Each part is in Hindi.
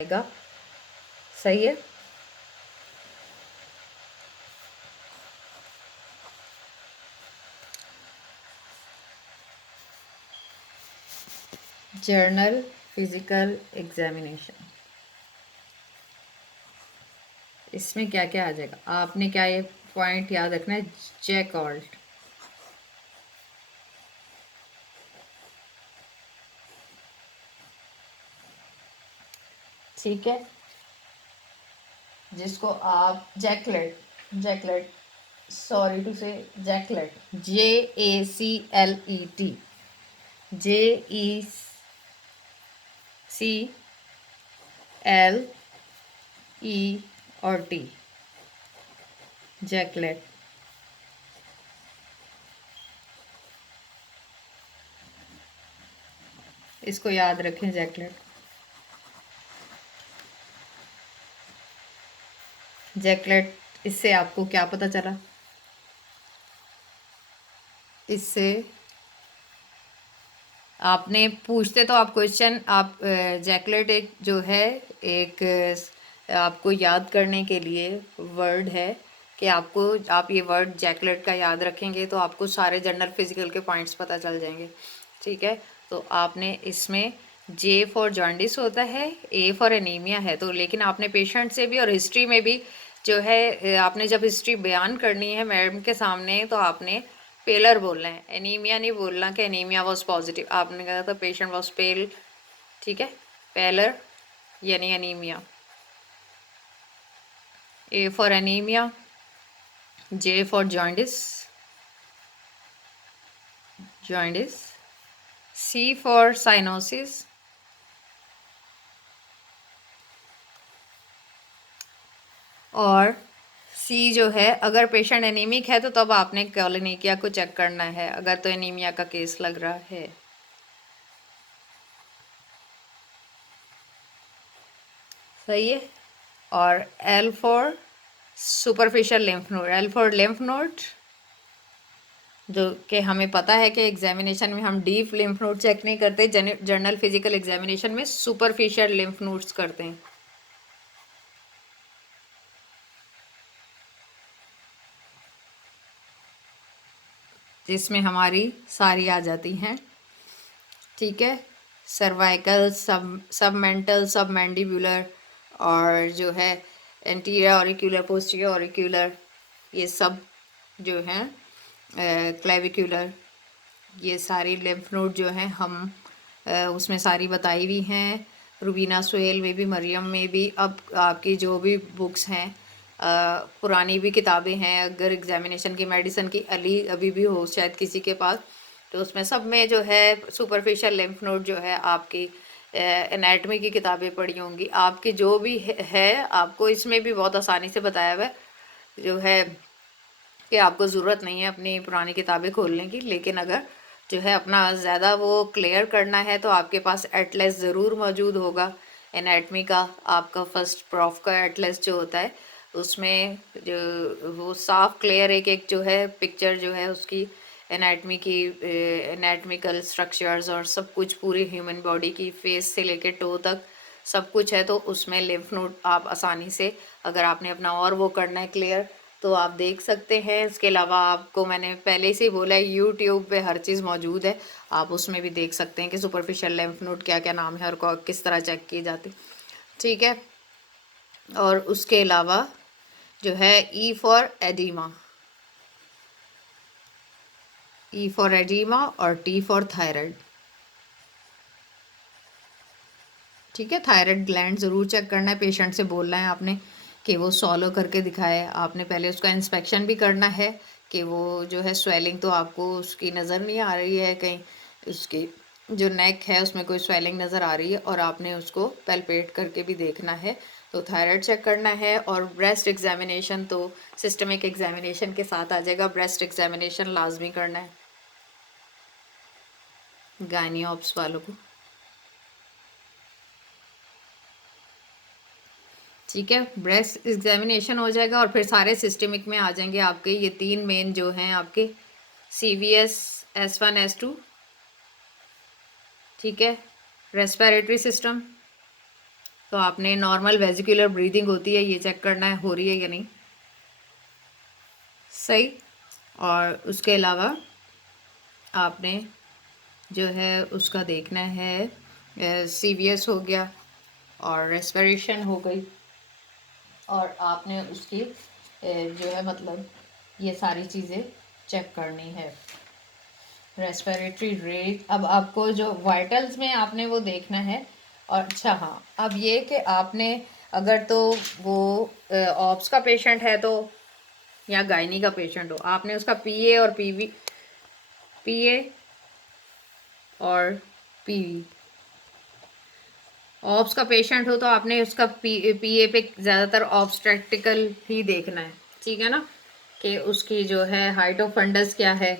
आएगा। सही है। जर्नल फिजिकल एग्जामिनेशन, इसमें क्या क्या आ जाएगा आपने क्या ये पॉइंट याद रखना है। चेक ऑल्ट, ठीक है, जिसको आप जैकलेट सॉरी टू से जैकलेट JACLET JECLET जैकलेट, इसको याद रखें जैकलेट। जैकलेट, इससे आपको क्या पता चला? इससे आपने पूछते तो आप क्वेश्चन आप जैकलेट एक जो है एक आपको याद करने के लिए वर्ड है कि आपको आप ये वर्ड जैकलेट का याद रखेंगे तो आपको सारे जनरल फिजिकल के पॉइंट्स पता चल जाएंगे। ठीक है, तो आपने इसमें J फॉर जॉन्डिस होता है, A फॉर एनीमिया है, तो लेकिन आपने पेशेंट से भी और हिस्ट्री में भी जो है आपने जब हिस्ट्री बयान करनी है मैडम के सामने तो आपने पेलर बोलना है, एनीमिया नहीं बोलना कि एनीमिया वॉज पॉजिटिव। आपने कहा था पेशेंट वॉज पेल, ठीक है, पेलर यानी anaemia. A for anaemia, J for jaundice, C for cyanosis, और C जो है अगर पेशेंट एनीमिक है तो तब आपने क्लोनिकिया को चेक करना है, अगर तो एनीमिया का केस लग रहा है। सही है। और L for superficial lymph node, L for lymph node, जो कि हमें पता है कि एग्जामिनेशन में हम डीप लिम्फ नोड चेक नहीं करते, जर्नल फिजिकल एग्जामिनेशन में सुपरफिशियल लिम्फ नोड्स करते हैं। जिसमें हमारी सारी आ जाती हैं। ठीक है, सर्वाइकल, सबमेंटल, सबमैंडिबुलर, और जो है एंटीरियर ऑरिक्यूलर, पोस्टीरियर ऑरिक्यूलर, ये सब जो हैं क्लेविक्यूलर, ये सारी लिम्फ नोड जो हैं हम उसमें सारी बताई हुई हैं। रूबीना सोहेल में भी, मरियम में भी, अब आपकी जो भी बुक्स हैं पुरानी भी किताबें हैं, अगर एग्जामिनेशन की मेडिसिन की अली अभी भी हो शायद किसी के पास, तो उसमें सब में जो है सुपरफिशियल लिम्फ नोड जो है आपकी एनाटमी की किताबें पढ़ी होंगी आपकी, जो भी है आपको इसमें भी बहुत आसानी से बताया हुआ है, जो है कि आपको ज़रूरत नहीं है अपनी पुरानी किताबें खोलने की। लेकिन अगर जो है अपना ज़्यादा वो क्लियर करना है तो आपके पास एटलस ज़रूर मौजूद होगा एनाटमी का। आपका फर्स्ट प्रॉफ का एटलस जो होता है उसमें जो वो साफ क्लियर एक एक जो है पिक्चर जो है उसकी एनाटमी की, एनाटमिकल स्ट्रक्चर्स और सब कुछ पूरी ह्यूमन बॉडी की फेस से लेकर टो तक सब कुछ है, तो उसमें लिम्फ नोड आप आसानी से अगर आपने अपना और वो करना है क्लियर तो आप देख सकते हैं। इसके अलावा आपको मैंने पहले से ही बोला है यूट्यूब पे हर चीज़ मौजूद है, आप उसमें भी देख सकते हैं कि सुपरफिशियल लिम्फ नोड क्या क्या नाम है और किस तरह चेक की जाती। ठीक है, और उसके अलावा जो है E for oedema, E for oedema और टी फॉर थायराइड। ठीक है, थायराइड ग्लैंड ज़रूर चेक करना है, पेशेंट से बोलना है आपने कि वो सॉलो करके दिखाए। आपने पहले उसका इंस्पेक्शन भी करना है कि वो जो है स्वेलिंग तो आपको उसकी नज़र नहीं आ रही है, कहीं उसकी जो नेक है उसमें कोई स्वेलिंग नज़र आ रही है, और आपने उसको पैल्पेट करके भी देखना है। तो थायराइड चेक करना है। और ब्रेस्ट एग्जामिनेशन तो सिस्टमिक एग्जामिनेशन के साथ आ जाएगा, ब्रेस्ट एग्जामिनेशन लाजमी करना है गायनी ऑप्स वालों को। ठीक है, ब्रेस्ट एग्जामिनेशन हो जाएगा और फिर सारे सिस्टमिक में आ जाएंगे आपके ये तीन मेन जो हैं आपके CVS S1 S2। ठीक है, रेस्पिरेटरी सिस्टम, तो आपने नॉर्मल वेजिकुलर ब्रीदिंग होती है, ये चेक करना है हो रही है या नहीं। सही। और उसके अलावा आपने जो है उसका देखना है सीवीएस हो गया और रेस्पिरेशन हो गई, और आपने उसकी जो है मतलब ये सारी चीज़ें चेक करनी है। रेस्पिरेटरी रेट, अब आपको जो वाइटल्स में आपने वो देखना है। और अच्छा हाँ, अब ये कि आपने अगर तो वो ऑप्स का पेशेंट है तो या गायनी का पेशेंट हो, आपने उसका पीए और पीए और पीवी, ऑप्स का पेशेंट हो तो आपने उसका पीए पे ज़्यादातर ऑब्स्ट्रेक्टिकल ही देखना है, ठीक है ना, कि उसकी जो है हाइट ऑफ फंडस क्या है।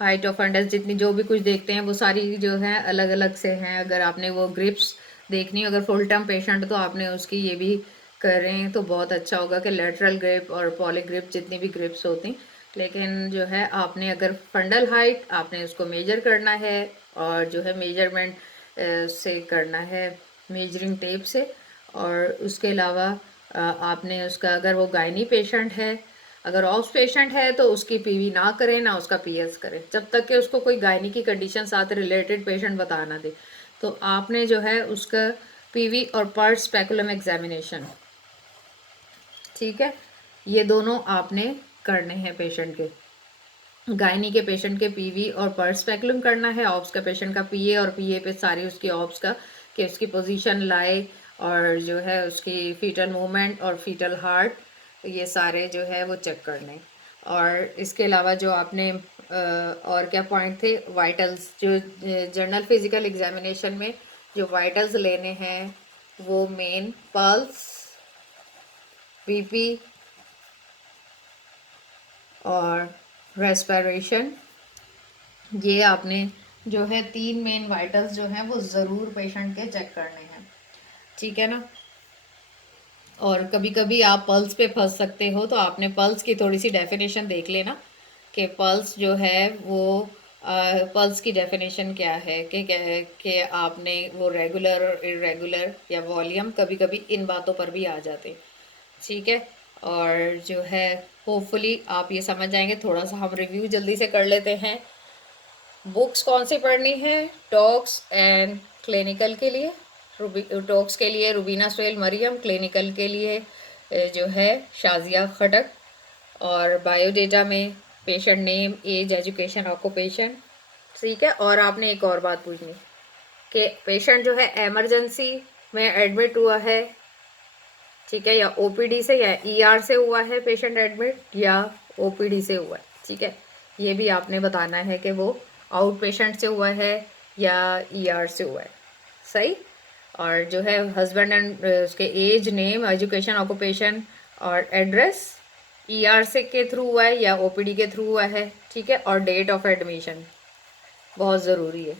हाइट ऑफ फंडस जितनी जो भी कुछ देखते हैं वो सारी जो है अलग अलग से हैं। अगर आपने वो ग्रिप्स देखनी, अगर फुल टर्म पेशेंट तो आपने उसकी ये भी करें तो बहुत अच्छा होगा कि लेटरल ग्रिप और पॉली ग्रिप जितनी भी ग्रिप्स होती। लेकिन जो है आपने अगर फंडल हाइट आपने उसको मेजर करना है, और जो है मेजरमेंट से करना है मेजरिंग टेप से। और उसके अलावा आपने उसका, अगर वो गायनी पेशेंट है, अगर ऑप्स पेशेंट है तो उसकी पीवी ना करें ना उसका पीएस करें, जब तक कि उसको कोई गायनी की कंडीशन साथ रिलेटेड पेशेंट बता ना दे। तो आपने जो है उसका पीवी और पर्ट स्पेकुलम एग्जामिनेशन, ठीक है, ये दोनों आपने करने हैं पेशेंट के। गायनी के पेशेंट के पीवी और पर्ट स्पेकुलम करना है, ऑप्स का पेशेंट का पीए, और पीए पे सारी उसकी ऑप्स का कि उसकी पोजीशन लाए, और जो है उसकी फीटल मूवमेंट और फीटल हार्ट, ये सारे जो है वो चेक करने। और इसके अलावा जो आपने और क्या पॉइंट थे, वाइटल्स, जो जनरल फिजिकल एग्जामिनेशन में जो वाइटल्स लेने हैं वो मेन पल्स, बीपी और रेस्पिरेशन, ये आपने जो है 3 मेन वाइटल्स जो हैं वो ज़रूर पेशेंट के चेक करने हैं, ठीक है ना। और कभी कभी आप पल्स पे फंस सकते हो, तो आपने पल्स की थोड़ी सी डेफिनेशन देख लेना कि पल्स जो है वो पल्स की डेफिनेशन क्या है, कि आपने वो रेगुलर और इरेगुलर या वॉल्यूम, कभी कभी इन बातों पर भी आ जाते, ठीक है। और जो है होपफुली आप ये समझ जाएंगे। थोड़ा सा हम रिव्यू जल्दी से कर लेते हैं। बुक्स कौन सी पढ़नी है टॉक्स एंड क्लिनिकल के लिए? टॉक्स के लिए रुबीना सोहेल मरियम, क्लिनिकल के लिए जो है शाजिया खटक, और बायोडेटा में patient name, age, education, occupation, ठीक है। और आपने एक और बात पूछनी कि पेशेंट जो है एमरजेंसी में एडमिट हुआ है, ठीक है, या ओपीडी से या ईआर से हुआ है पेशेंट एडमिट, या ओपीडी से हुआ है, ठीक है। ये भी आपने बताना है कि वो आउट पेशेंट से हुआ है या ईआर से हुआ है, सही। और जो है हस्बैंड एंड उसके एज, नेम, एजुकेशन, ऑक्यूपेशन और एड्रेस ईआर से के थ्रू हुआ है या ओपीडी के थ्रू हुआ है, ठीक है। और डेट ऑफ एडमिशन बहुत ज़रूरी है,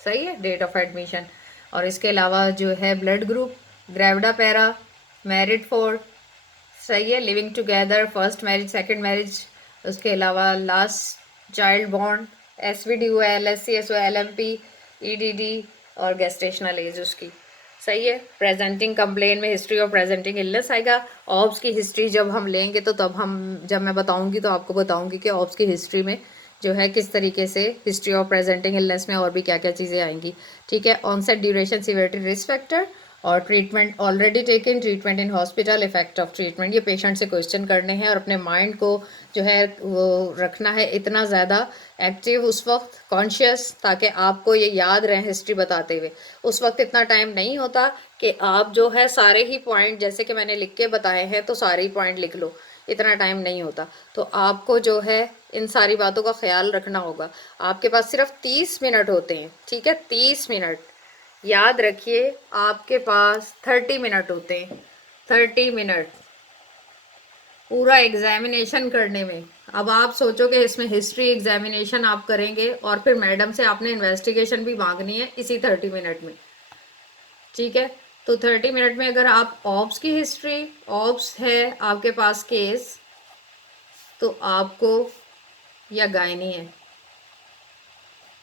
सही है, डेट ऑफ एडमिशन। और इसके अलावा जो है blood group, gravida para, married for, सही है, living together, first marriage, second marriage, उसके अलावा लास्ट चाइल्ड बॉर्न, एसवीडी हुआ, एलएससी हुआ, एलएमपी, ईडीडी, और गेस्टेशनल एज उसकी, सही है। प्रेजेंटिंग कंप्लेन में हिस्ट्री ऑफ प्रेजेंटिंग इलनेस आएगा। ऑब्स की हिस्ट्री जब हम लेंगे तो तब हम, जब मैं बताऊंगी तो आपको बताऊंगी कि ऑब्स की हिस्ट्री में जो है किस तरीके से हिस्ट्री ऑफ प्रेजेंटिंग इलनेस में और भी क्या क्या चीज़ें आएंगी, ठीक है। Onset, duration, severity, risk factor, और treatment already taken, treatment in hospital, effect of treatment, ये पेशेंट से क्वेश्चन करने हैं। और अपने माइंड को जो है वो रखना है इतना ज़्यादा एक्टिव उस वक्त, कॉन्शियस, ताकि आपको ये याद रहे हिस्ट्री बताते हुए। उस वक्त इतना टाइम नहीं होता कि आप जो है सारे ही पॉइंट जैसे कि मैंने लिख के बताए हैं तो सारे ही पॉइंट लिख लो, इतना टाइम नहीं होता। तो आपको जो है इन सारी बातों का ख्याल रखना होगा। आपके पास सिर्फ 30 मिनट होते हैं, ठीक है, 30 मिनट याद रखिए, आपके पास 30 मिनट होते हैं, 30 मिनट पूरा एग्जामिनेशन करने में। अब आप सोचो कि इसमें हिस्ट्री एग्जामिनेशन आप करेंगे और फिर मैडम से आपने इन्वेस्टिगेशन भी मांगनी है इसी 30 मिनट में, ठीक है। तो 30 मिनट में अगर आप ऑब्स की हिस्ट्री, ऑब्स है आपके पास केस, तो आपको, या गायनी है,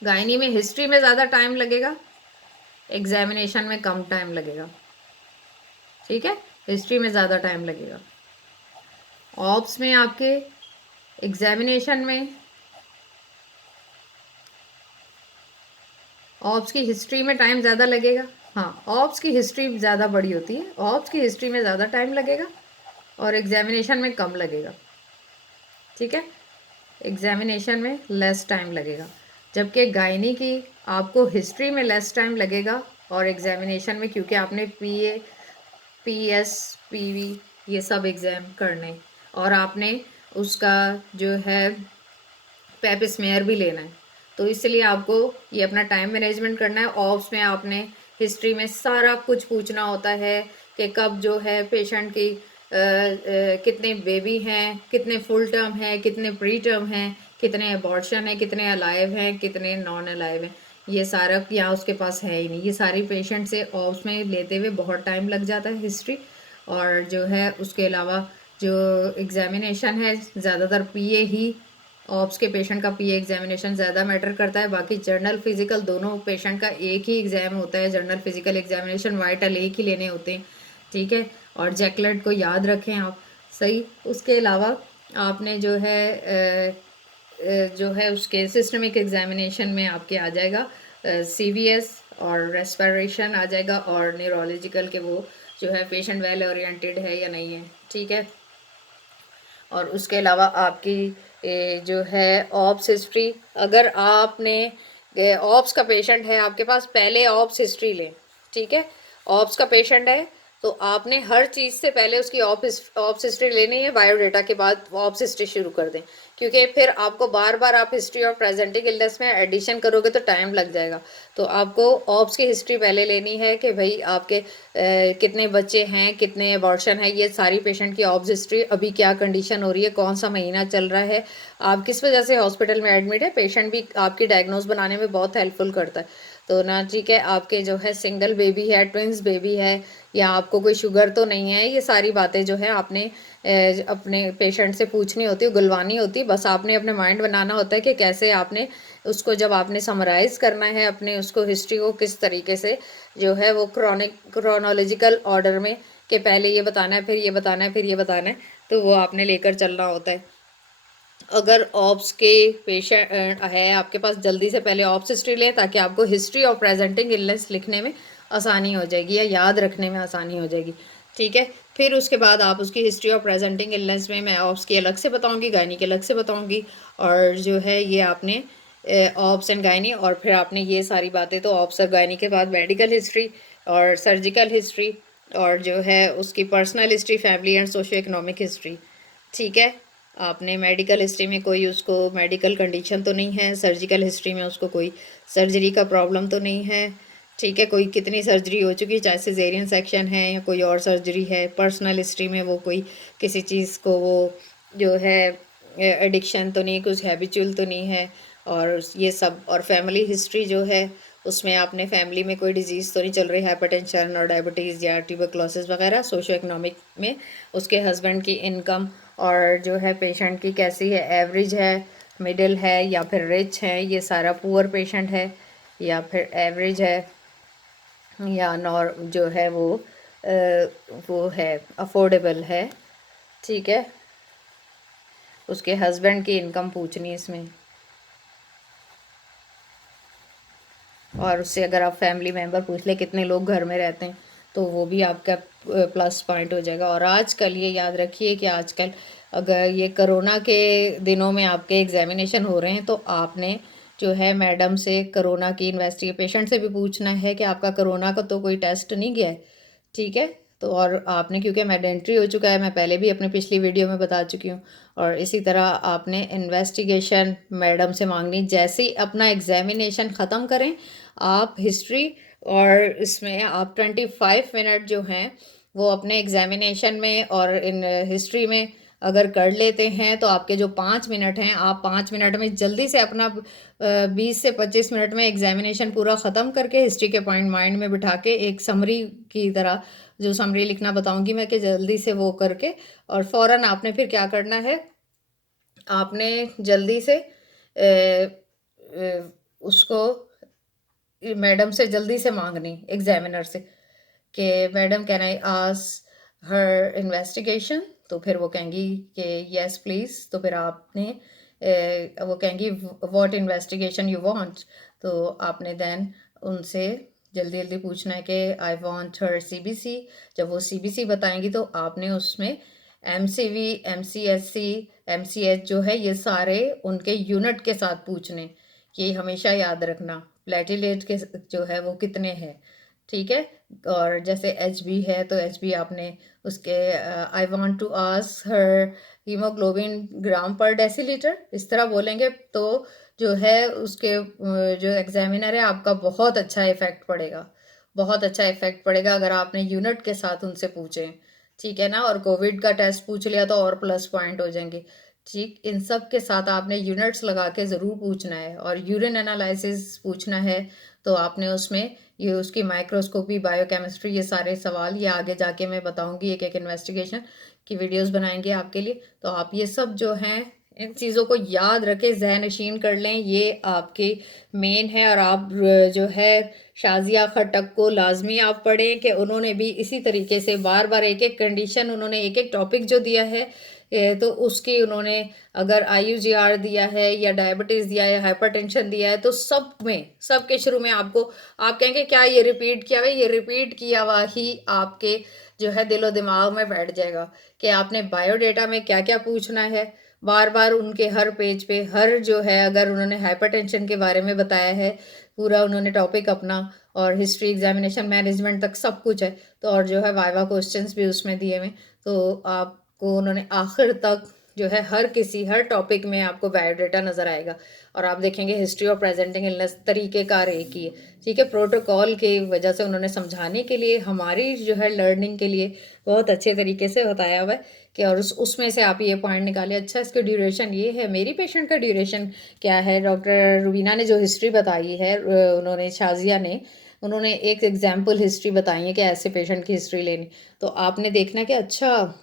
गायनी में हिस्ट्री में ज़्यादा टाइम लगेगा, एग्जामिनेशन में कम टाइम लगेगा, ठीक है, हिस्ट्री में ज़्यादा टाइम लगेगा। ऑप्स में आपके एग्जामिनेशन में ऑप्स की हिस्ट्री में टाइम ज़्यादा लगेगा। हाँ, ऑप्स की हिस्ट्री ज़्यादा बड़ी होती है, ऑप्स की हिस्ट्री में ज़्यादा टाइम लगेगा और एग्जामिनेशन में कम लगेगा। ठीक है, एग्जामिनेशन में लेस टाइम लगेगा, जबकि गायनी की आपको हिस्ट्री में लेस टाइम लगेगा और एग्जामिनेशन में, क्योंकि आपने पीए, पीएस, पीवी ये सब एग्ज़ाम करने और आपने उसका जो है पेप स्मेयर भी लेना है, तो इसलिए आपको ये अपना टाइम मैनेजमेंट करना है। ऑप्स में आपने हिस्ट्री में सारा कुछ पूछना होता है कि कब जो है पेशेंट की कितने बेबी हैं, कितने फुल टर्म हैं, कितने प्री टर्म हैं, कितने अबॉर्शन हैं, कितने अलाइव हैं, कितने नॉन अलाइव हैं। ये सारा यहाँ उसके पास है ही नहीं। ये सारी पेशेंट से ऑप्स में लेते हुए बहुत टाइम लग जाता है हिस्ट्री। और जो है उसके अलावा जो एग्ज़ामिनेशन है, ज़्यादातर पीए ही, ऑप्स के पेशेंट का पीए एग्जामिनेशन ज़्यादा मैटर करता है। बाकी जर्नल फिजिकल दोनों पेशेंट का एक ही एग्ज़ाम होता है, जर्नल फिजिकल एग्जामिनेशन वाइटल एक ही लेने होते हैं। ठीक है, और जैकलेट को याद रखें आप। सही, उसके अलावा आपने जो है उसके सिस्टमिक एग्जामिनेशन में आपके आ जाएगा सीवीएस और रेस्पिरेशन आ जाएगा, और न्यूरोलॉजिकल के वो जो है पेशेंट वेल ओरिएंटेड है या नहीं है। ठीक है, और उसके अलावा आपकी जो है ऑप्स हिस्ट्री, अगर आपने ऑप्स का पेशेंट है आपके पास, पहले ऑप्स हिस्ट्री लें। ठीक है, ऑप्स का पेशेंट है तो आपने हर चीज़ से पहले उसकी ऑप्स हिस्ट्री लेनी है, बायोडेटा के बाद ऑप्स हिस्ट्री शुरू कर दें, क्योंकि फिर आपको बार बार आप हिस्ट्री और प्रेजेंटिंग इलनेस में एडिशन करोगे तो टाइम लग जाएगा। तो आपको ऑप्स की हिस्ट्री पहले लेनी है कि भाई आपके कितने बच्चे हैं, कितने अबॉर्शन है, ये सारी पेशेंट की ऑप्स हिस्ट्री, अभी क्या कंडीशन हो रही है, कौन सा महीना चल रहा है, आप किस वजह से हॉस्पिटल में एडमिट है। पेशेंट भी आपकी डायग्नोज बनाने में बहुत हेल्पफुल करता है। तो ना, ठीक है, आपके जो है सिंगल बेबी है, ट्विंस बेबी है, या आपको कोई शुगर तो नहीं है, ये सारी बातें जो है आपने अपने पेशेंट से पूछनी होती है, गुलवानी होती है। बस आपने अपने माइंड बनाना होता है कि कैसे आपने उसको, जब आपने समराइज़ करना है अपने उसको हिस्ट्री को, किस तरीके से जो है वो क्रोनोलॉजिकल ऑर्डर में, कि पहले ये बताना है, फिर ये बताना है, फिर ये बताना है, तो वो आपने लेकर चलना होता है। अगर ऑप्स के पेशेंट है आपके पास, जल्दी से पहले ऑप्स हिस्ट्री लें, ताकि आपको हिस्ट्री और प्रेजेंटिंग इलनेस लिखने में आसानी हो जाएगी या याद रखने में आसानी हो जाएगी। ठीक है, फिर उसके बाद आप उसकी हिस्ट्री और प्रेजेंटिंग इलनेस में मैं ऑप्स की अलग से बताऊंगी, गायनी की अलग से बताऊंगी, और जो है ये आपने ऑप्स एंड गायनी, और फिर आपने ये सारी बातें तो ऑप्स और गायनी के बाद मेडिकल हिस्ट्री और सर्जिकल हिस्ट्री, और जो है उसकी personal history, family and socio economic history. ठीक है, आपने मेडिकल हिस्ट्री में कोई उसको मेडिकल कंडीशन तो नहीं है, सर्जिकल हिस्ट्री में उसको कोई सर्जरी का प्रॉब्लम तो नहीं है। ठीक है, कोई कितनी सर्जरी हो चुकी है, चाहे सिजेरियन सेक्शन है या कोई और सर्जरी है। पर्सनल हिस्ट्री में वो कोई किसी चीज़ को वो जो है एडिक्शन तो नहीं, कुछ हैबिचुअल तो नहीं है, और ये सब। और फैमिली हिस्ट्री जो है उसमें आपने फैमिली में कोई डिजीज़ तो नहीं चल रही, हाइपरटेंशन और डायबिटीज़ या ट्यूबरक्लोसिस वगैरह। सोशो इकोनॉमिक में उसके हस्बैंड की इनकम और जो है पेशेंट की कैसी है, एवरेज है, मिडिल है, या फिर रिच है, ये सारा पुअर पेशेंट है, या फिर एवरेज है, या नॉर जो है वो है अफोर्डेबल है। ठीक है, उसके हस्बैंड की इनकम पूछनी इसमें, और उससे अगर आप फैमिली मेम्बर पूछ ले कितने लोग घर में रहते हैं, तो वो भी आपका प्लस पॉइंट हो जाएगा। और आजकल ये याद रखिए कि आजकल अगर ये कोरोना के दिनों में आपके एग्जामिनेशन हो रहे हैं, तो आपने जो है मैडम से कोरोना की इन्वेस्टिगेशन, पेशेंट से भी पूछना है कि आपका कोरोना का तो कोई टेस्ट नहीं गया है। ठीक है, तो और आपने, क्योंकि मैडेंट्री हो चुका है, मैं पहले भी अपनी पिछली वीडियो में बता चुकी हूँ, और इसी तरह आपने इन्वेस्टिगेशन मैडम से मांगनी जैसे ही अपना एग्जामिनेशन ख़त्म करें। आप हिस्ट्री और इसमें आप 25 मिनट जो हैं वो अपने एग्जामिनेशन में और इन हिस्ट्री में अगर कर लेते हैं, तो आपके जो 5 मिनट हैं, आप 5 मिनट में जल्दी से अपना 20 से 25 मिनट में एग्जामिनेशन पूरा ख़त्म करके हिस्ट्री के पॉइंट माइंड में बिठा के एक समरी की तरह जो समरी लिखना बताऊंगी मैं, कि जल्दी से वो करके, और फ़ौरन आपने फिर क्या करना है, आपने जल्दी से उसको मैडम से जल्दी से मांगनी, एग्जामिनर से, कि madam can I ask her investigation, तो फिर वो कहेंगी कि यस प्लीज़, तो फिर आपने वो कहेंगी व्हाट इन्वेस्टिगेशन यू वांट, तो आपने देन उनसे जल्दी जल्दी पूछना है कि आई वांट हर सीबीसी। जब वो सीबीसी बताएंगी तो आपने उसमें एमसीवी, एमसीएससी, एमसीएच जो है ये सारे उनके यूनिट के साथ पूछने, ये हमेशा याद रखना। प्लेटिलेट के जो है वो कितने हैं, ठीक है। और जैसे एच बी है तो एच बी आपने उसके I want to ask her haemoglobin gram per decilitre, इस तरह बोलेंगे तो जो है उसके जो एग्जामिनर है आपका बहुत अच्छा इफेक्ट पड़ेगा, बहुत अच्छा इफेक्ट पड़ेगा अगर आपने यूनिट के साथ उनसे पूछे, ठीक है ना। और कोविड का टेस्ट पूछ लिया तो और प्लस पॉइंट हो जाएंगे, ठीक। इन सब के साथ आपने यूनिट्स लगा के ज़रूर पूछना है। और यूरिन एनालिसिस पूछना है तो आपने उसमें ये उसकी माइक्रोस्कोपी, बायोकेमिस्ट्री, ये सारे सवाल ये आगे जाके मैं बताऊंगी, एक एक इन्वेस्टिगेशन की वीडियोस बनाएंगे आपके लिए। तो आप ये सब जो हैं इन चीज़ों को याद रखें, ज़हन नशीन कर लें, ये आपके मेन है। और आप जो है शाजिया खट्टक को लाजमी आप पढ़ें कि उन्होंने भी इसी तरीके से बार बार एक एक कंडीशन, उन्होंने एक एक टॉपिक जो दिया है तो उसकी उन्होंने अगर IUGR दिया है या डायबिटीज़ दिया है, हाइपरटेंशन दिया है, तो सब में, सब के शुरू में आपको आप कहेंगे क्या ये रिपीट किया हुआ है, ये रिपीट किया हुआ ही आपके जो है दिलो दिमाग में बैठ जाएगा कि आपने बायोडेटा में क्या क्या पूछना है। बार बार उनके हर पेज पे हर जो है, अगर उन्होंने हाइपरटेंशन के बारे में बताया है पूरा उन्होंने टॉपिक अपना, और हिस्ट्री, एग्जामिनेशन मैनेजमेंट तक सब कुछ है, तो और जो है वाइवा क्वेश्चंस भी उसमें दिए हुए, तो आपको उन्होंने आखिर तक जो है हर टॉपिक में आपको बायोडेटा नज़र आएगा। और आप देखेंगे हिस्ट्री और प्रेजेंटिंग इलनेस तरीक़ेकार एक ही है, ठीक है। प्रोटोकॉल की वजह से उन्होंने समझाने के लिए, हमारी जो है लर्निंग के लिए बहुत अच्छे तरीके से बताया हुआ है कि और उसमें से आप ये पॉइंट निकालें, अच्छा इसका ड्यूरेशन ये है, मेरी पेशेंट का ड्यूरेशन क्या है। डॉक्टर रुबीना ने जो हिस्ट्री बताई है, उन्होंने शाजिया ने, उन्होंने एक एग्जाम्पल हिस्ट्री बताई है कि ऐसे पेशेंट की हिस्ट्री लेनी, तो आपने देखना कि अच्छा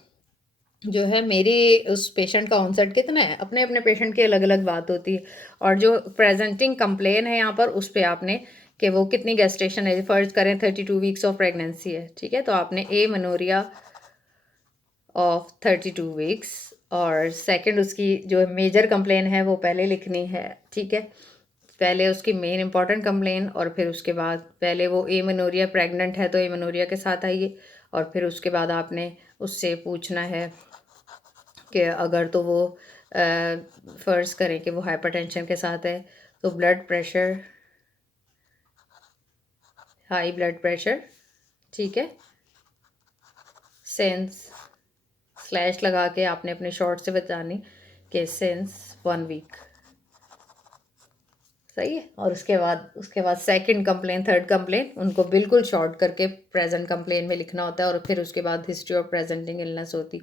जो है मेरी उस पेशेंट का ऑनसेट कितना है। अपने अपने पेशेंट की अलग अलग बात होती है। और जो प्रेजेंटिंग कंप्लेन है यहाँ पर उस पर आपने कि वो कितनी गेस्टेशन है, फर्ज करें 32 वीक्स ऑफ प्रेगनेंसी है, ठीक है, तो आपने ए मनोरिया ऑफ 32 वीक्स, और सेकंड उसकी जो मेजर कंप्लेन है वो पहले लिखनी है, ठीक है। पहले उसकी मेन इंपॉर्टेंट कंप्लेन, और फिर उसके बाद पहले वो ए मनोरिया प्रेग्नेंट है तो ए मनोरिया के साथ आइए, और फिर उसके बाद आपने उससे पूछना है कि अगर तो वो फ़र्ज़ करें कि वो हाइपरटेंशन के साथ है तो blood pressure, high blood pressure, ठीक है, सेंस स्लैश लगा के आपने अपने शॉर्ट से बतानी कि सिंस 1 वीक, सही है। और उसके बाद सेकंड कंप्लेन, थर्ड कंप्लेन, उनको बिल्कुल शॉर्ट करके प्रेजेंट कंप्लेन में लिखना होता है, और फिर उसके बाद हिस्ट्री ऑफ प्रेजेंटिंग इलनेस होती।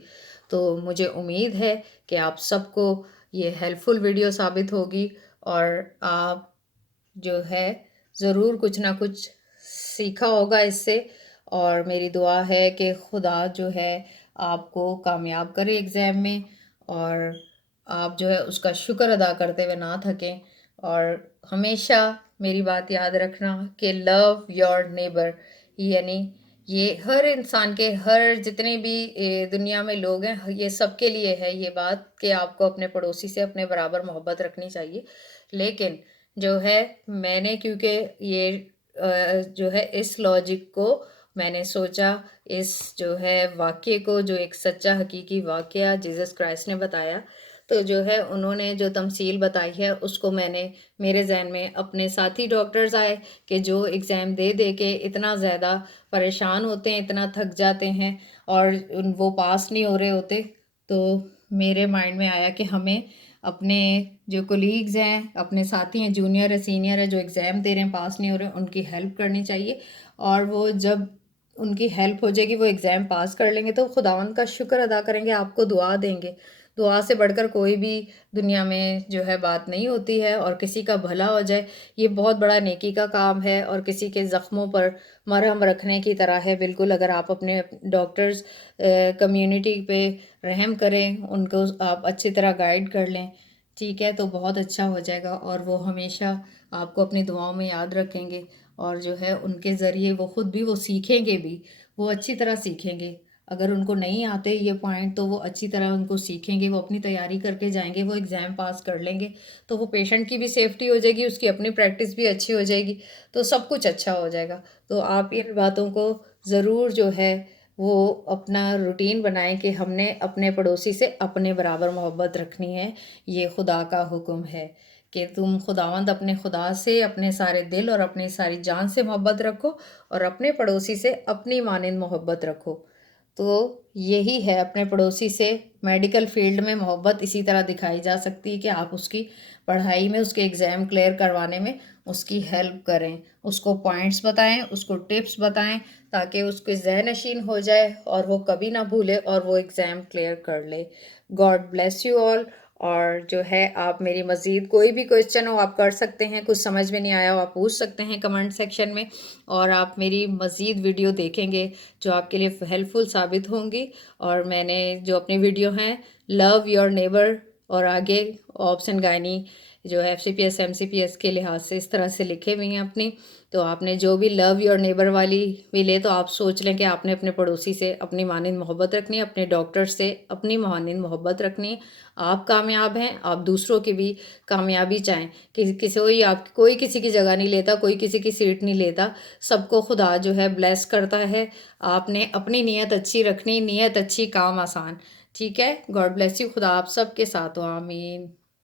तो मुझे उम्मीद है कि आप सबको ये हेल्पफुल वीडियो साबित होगी, और आप जो है ज़रूर कुछ ना कुछ सीखा होगा इससे। और मेरी दुआ है कि खुदा जो है आपको कामयाब करे एग्ज़ाम में, और आप जो है उसका शुक्र अदा करते हुए ना थकें। और हमेशा मेरी बात याद रखना कि लव योर नेबर, यानी ये हर इंसान के, हर जितने भी दुनिया में लोग हैं, ये सबके लिए है ये बात कि आपको अपने पड़ोसी से अपने बराबर मोहब्बत रखनी चाहिए। लेकिन जो है मैंने, क्योंकि ये जो है इस लॉजिक को मैंने सोचा, इस जो है वाक़ये को, जो एक सच्चा हकीकी वाक़या जीसस क्राइस्ट ने बताया, तो जो है उन्होंने जो तमसील बताई है उसको मैंने, मेरे ज़हन में अपने साथी डॉक्टर्स आए कि जो एग्ज़ाम दे दे के इतना ज़्यादा परेशान होते हैं, इतना थक जाते हैं, और वो पास नहीं हो रहे होते, तो मेरे माइंड में आया कि हमें अपने जो कोलीग्स हैं, अपने साथी हैं, जूनियर है, सीनियर है, जो एग्ज़ाम दे रहे हैं, पास नहीं हो रहे हैं, उनकी हेल्प करनी चाहिए। और वो जब उनकी हेल्प हो जाएगी, वो एग्ज़ाम पास कर लेंगे, तो खुदावंद का शुक्र अदा करेंगे, आपको दुआ देंगे। दुआ से बढ़कर कोई भी दुनिया में जो है बात नहीं होती है। और किसी का भला हो जाए, ये बहुत बड़ा नेकी का काम है, और किसी के ज़ख्मों पर मरहम रखने की तरह है बिल्कुल। अगर आप अपने डॉक्टर्स कम्युनिटी पे रहम करें, उनको आप अच्छी तरह गाइड कर लें, ठीक है, तो बहुत अच्छा हो जाएगा। और वो हमेशा आपको अपनी दुआओं में याद रखेंगे, और जो है उनके ज़रिए वो ख़ुद भी वो सीखेंगे भी, वो अच्छी तरह सीखेंगे। अगर उनको नहीं आते ये पॉइंट तो वो अच्छी तरह उनको सीखेंगे, वो अपनी तैयारी करके जाएंगे, वो एग्ज़ाम पास कर लेंगे, तो वो पेशेंट की भी सेफ्टी हो जाएगी, उसकी अपनी प्रैक्टिस भी अच्छी हो जाएगी, तो सब कुछ अच्छा हो जाएगा। तो आप इन बातों को ज़रूर जो है वो अपना रूटीन बनाएं कि हमने अपने पड़ोसी से अपने बराबर मोहब्बत रखनी है। ये खुदा का हुक्म है कि तुम खुदावंद अपने खुदा से अपने सारे दिल और अपनी सारी जान से मोहब्बत रखो और अपने पड़ोसी से अपनी मानिंद मोहब्बत रखो। तो यही है अपने पड़ोसी से मेडिकल फील्ड में मोहब्बत इसी तरह दिखाई जा सकती है कि आप उसकी पढ़ाई में, उसके एग्ज़ाम क्लियर करवाने में उसकी हेल्प करें, उसको पॉइंट्स बताएं, उसको टिप्स बताएं, ताकि उसके ज़हन नशीन हो जाए और वो कभी ना भूले और वो एग्ज़ाम क्लियर कर ले। God bless you all. और जो है आप मेरी मज़ीद कोई भी क्वेश्चन हो आप कर सकते हैं, कुछ समझ में नहीं आया हो आप पूछ सकते हैं कमेंट सेक्शन में, और आप मेरी मज़ीद वीडियो देखेंगे जो आपके लिए हेल्पफुल साबित होंगी। और मैंने जो अपनी वीडियो हैं लव योर नेबर और आगे ऑप्शन गायनी जो है FCPS MCPS के लिहाज से इस तरह से लिखे हुए हैं अपनी। तो आपने जो भी लव योर नेबर वाली मिले तो आप सोच लें कि आपने अपने पड़ोसी से अपनी मानिंद मोहब्बत रखनी है, अपने डॉक्टर से अपनी मानिंद मोहब्बत रखनी है। आप कामयाब हैं, आप दूसरों की भी कामयाबी चाहें कि कोई किसी की जगह नहीं लेता, कोई किसी की सीट नहीं लेता, सबको खुदा जो है ब्लेस करता है। आपने अपनी नीयत अच्छी रखनी, नीयत अच्छी काम आसान। ठीक है, गॉड ब्लेस यू। खुदा आप सबके साथ हो, आमीन।